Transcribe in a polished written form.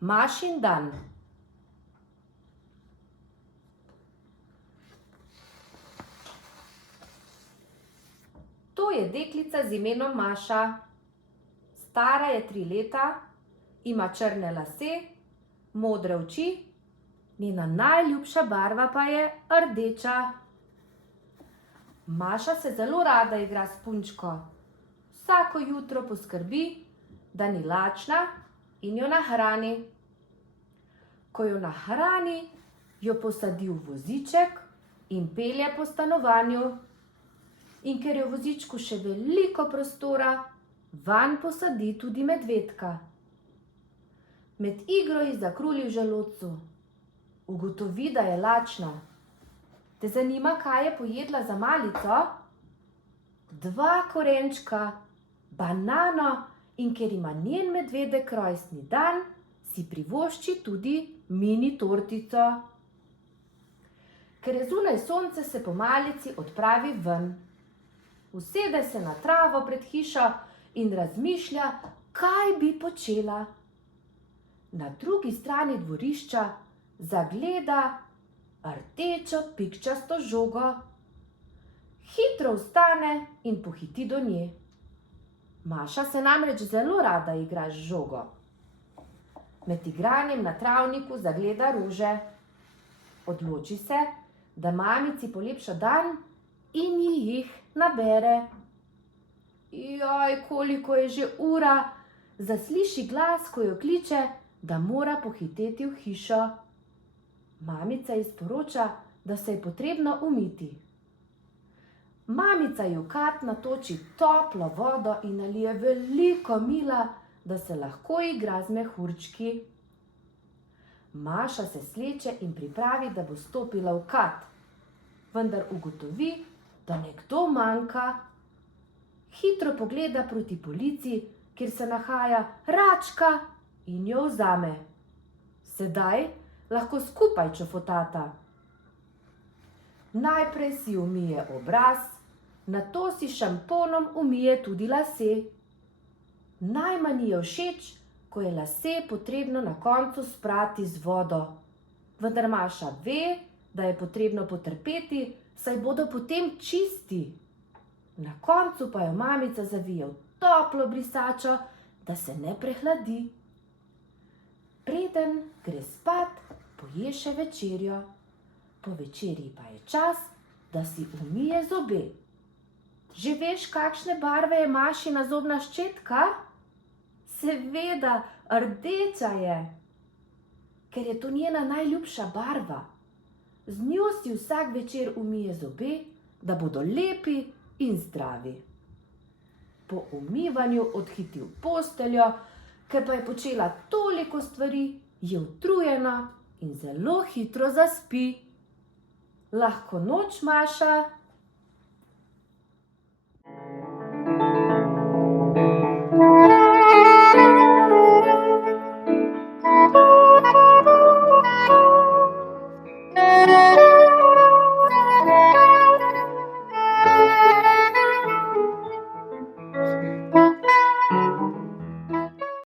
Mašin dan. To je deklica z imenom Maša. Stara je 3 leta, ima črne lase, modre oči, njena najljubša barva pa je rdeča. Maša se zelo rada igra s punčko. Vsako jutro poskrbi, da ni lačna in jo nahrani. Ko jo nahrani, jo posadi v voziček in pelje po stanovanju. In ker je v vozičku še veliko prostora, vanj posadi tudi medvedka. Med igro ji zakruli v želodcu. Ugotovi, da je lačna. Te zanima, kaj je pojedla za malico? 2 korenčka, banano in ker ima njen medvedek rojstni dan, si privošči tudi mini tortico. Ker je zunaj sonce, se po malici odpravi ven. Usede se na travo pred hišo in razmišlja, kaj bi počela. Na drugi strani dvorišča zagleda rdečo pikčasto žogo. Hitro vstane in pohiti do nje. Maša se namreč zelo rada igra z žogo. Med igranjem na travniku zagleda rože. Odloči se, da mamici polepša dan in ji jih nabere. Joj, koliko je že ura, zasliši glas, ko jo kliče, da mora pohiteti v hišo. Mamica ji sporoča, da se je potrebno umiti. Mamica ji v kad natoči toplo vodo in nalije veliko mila, da se lahko igra z mehurčki. Maša se sleče in pripravi, da bo stopila v kad, vendar ugotovi, da nekdo manjka. Hitro pogleda proti polici, kjer se nahaja račka in jo vzame. Sedaj lahko skupaj čofotata. Najprej si umije obraz, nato si šamponom umije tudi lase. Najmanj ji je všeč, ko je lase potrebno na koncu sprati z vodo. Vendar Maša ve, da je potrebno potrpeti, saj bodo potem čisti. Na koncu pa jo mamica zavije v toplo brisačo, da se ne prehladi. Preden gre spat, poje še večerjo. Po večerji pa je čas, da si umije zobe. Že veš, kakšne barve je Mašina zobna ščetka? Seveda, rdeča je, ker je to njena najljubša barva. Z njo si vsak večer umije zobe, da bodo lepi in zdravi. Po umivanju odhiti v posteljo, ker pa je počela toliko stvari, je utrujena in zelo hitro zaspi. Lahko noč, Maša.